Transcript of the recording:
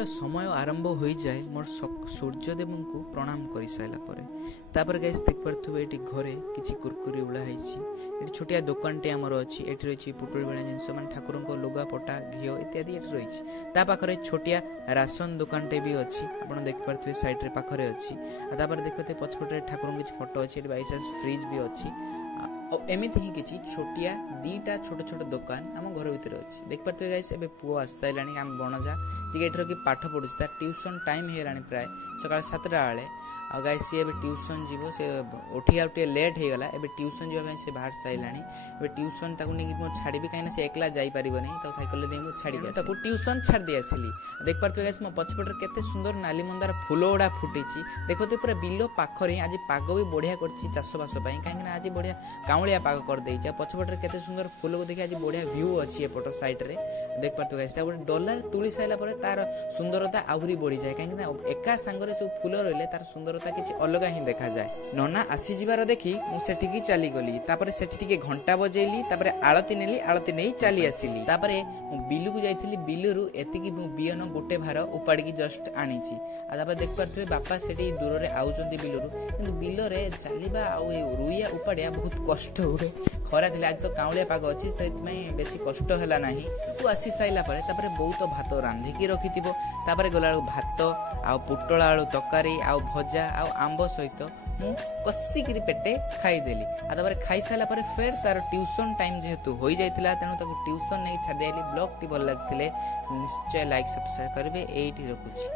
ଯେତେବେଳେ ସମୟ ଆରମ୍ଭ ହୋଇଯାଏ ମୋର ସୂର୍ଯ୍ୟଦେବଙ୍କୁ ପ୍ରଣାମ କରିସାରିଲା ପରେ ତାପରେ ଗାଇସ୍ ଦେଖିପାରୁଥିବେ ଏଠି ଘରେ କିଛି କୁରକୁରି ଉଳା ହେଇଛି। ଏଠି ଛୋଟିଆ ଦୋକାନଟେ ଆମର ଅଛି। ଏଠି ରହିଛି ପୁଟୁଳି ଭଳିଆ ଜିନିଷ ମାନେ ଠାକୁରଙ୍କ ଲୁଗା ପଟା ଘିଅ ଇତ୍ୟାଦି ଏଠି ରହିଛି। ତା ପାଖରେ ଛୋଟିଆ ରାସନ ଦୋକାନଟେ ବି ଅଛି। ଆପଣ ଦେଖିପାରୁଥିବେ ସାଇଡରେ ପାଖରେ ଅଛି। ଆଉ ତାପରେ ଦେଖିପାରୁଥିବେ ପଛପଟେ ଠାକୁରଙ୍କ କିଛି ଫଟୋ ଅଛି। ଏଠି ବାଇଚାନ୍ସ ଫ୍ରିଜ୍ ବି ଅଛି। ଆଉ ଏମିତି ହିଁ କିଛି ଛୋଟିଆ ଦିଟା ଛୋଟ ଛୋଟ ଦୋକାନ ଆମ ଘର ଭିତରେ ଅଛି। ଦେଖିପାରୁଥିବେ ଗାଇସ୍ ଏବେ ପୁଅ ଆସିସାରିଲାଣି ଆମ ବଣଜା ଯିଏ ଏଠି ରହି ପାଠ ପଢୁଛି। ତାର ଟ୍ୟୁସନ ଟାଇମ୍ ହେଇଗଲାଣି ପ୍ରାୟ ସକାଳ 7ଟା ବେଳେ। ଆଉ ଗାଇସ୍ ସିଏ ଏବେ ଟ୍ୟୁସନ ଯିବ। ସେ ଉଠି ଆଉ ଟିକେ ଲେଟ୍ ହେଇଗଲା। ଏବେ ଟ୍ୟୁସନ ଯିବା ପାଇଁ ସେ ବାହାରି ସାରିଲାଣି। ଏବେ ଟ୍ୟୁସନ ତାକୁ ନେଇକି ମୁଁ ଛାଡ଼ିବି କାହିଁକିନା ସେ ଏକଲା ଯାଇପାରିବନି। ତାକୁ ସାଇକେଲରେ ନେଇ ମୁଁ ଛାଡ଼ିବି ତାକୁ ଟ୍ୟୁସନ ଛାଡ଼ି ଦେଇ ଆସିଲି। ଦେଖିପାରୁଥିବେ ଗାଇସ୍ ମୋ ପଛପଟରେ କେତେ ସୁନ୍ଦର ନାଲି ମନ୍ଦାର ଫୁଲ ଗୁଡ଼ା ଫୁଟିଛି। ଦେଖୁଥିବେ ପୁରା ବିଲ ପାଖରେ ଆଜି ପାଗ ବି ବଢ଼ିଆ କରିଛି ଚାଷବାସ ପାଇଁ କାହିଁକିନା ଆଜି ବଢ଼ିଆ କାଉଁଳିଆ ପାଗ କରିଦେଇଛି। ଆଉ ପଛପଟରେ କେତେ ସୁନ୍ଦର ଫୁଲକୁ ଦେଖି ଆଜି ବଢ଼ିଆ ଭ୍ୟୁ ଅଛି ଏପଟ ସାଇଡ୍ରେ। ଦେଖିପାରୁଥିବେ ଗାଇସ୍ ତା ଗୋଟେ ଡଲାର ତୁଳି ସାରିଲା ପରେ ତାର ସୁନ୍ଦରତା ଆହୁରି ବଢ଼ିଯାଏ କାହିଁକିନା ଏକା ସାଙ୍ଗରେ ସବୁ ଫୁଲ ରହିଲେ ତାର ସୁନ୍ଦରତା କିଛି ଅଲଗା ହିଁ ଦେଖାଯାଏ। ନନା ଆସିଯିବାର ଦେଖି ମୁଁ ସେଠିକି ଚାଲିଗଲି। ତାପରେ ସେଠି ଟିକେ ଘଣ୍ଟା ବଜେଇଲି। ତାପରେ ଆଳତି ନେଲି। ଆଳତି ନେଇ ଚାଲି ଆସିଲି। ତାପରେ ମୁଁ ବିଲକୁ ଯାଇଥିଲି। ବିଲରୁ ଏତିକି ମୁଁ ବିହନ ଗୋଟେ ଭାର ଉପାଡ଼ିକି ଜଷ୍ଟ ଆଣିଛି। ଆଉ ତାପରେ ଦେଖିପାରୁଥିବେ ବାପା ସେଠି ଦୂରରେ ଆଉଛନ୍ତି ବିଲରୁ। କିନ୍ତୁ ବିଲରେ ଚାଲିବା ଆଉ ଏ ରୁଇଆ ଉପାଡ଼ିଆ ବହୁତ କଷ୍ଟ ହୁଏ। ଖରା ଥିଲା ଆଜି ତ କାଉଁଳିଆ ପାଗ ଅଛି ସେଥିପାଇଁ ବେଶୀ କଷ୍ଟ ହେଲା ନାହିଁ। ତୁ ଆସି ସାରିଲା ପରେ ତାପରେ ବହୁତ ଭାତ ରାନ୍ଧିକି ରଖିଥିବ। ତାପରେ ଗଲାବେଳକୁ ଭାତ ଆଉ ପୋଟଳ ଆଳୁ ତରକାରୀ ଆଉ ଭଜା ଆଉ ଆମ୍ବ ସହିତ ମୁଁ କଷିକିରି ପେଟେ ଖାଇଦେଲି। ଆଉ ତାପରେ ଖାଇସାରିଲା ପରେ ଫେର ତାର ଟ୍ୟୁସନ ଟାଇମ୍ ଯେହେତୁ ହୋଇଯାଇଥିଲା ତେଣୁ ତାକୁ ଟ୍ୟୁସନ ନେଇ ଛାଡ଼ି ଦେଲି। ବ୍ଲଗଟି ଭଲ ଲାଗିଥିଲେ ନିଶ୍ଚୟ ଲାଇକ୍ ସବସ୍କ୍ରାଇବ୍ କରିବେ। ଏଇଠି ରଖୁଛି।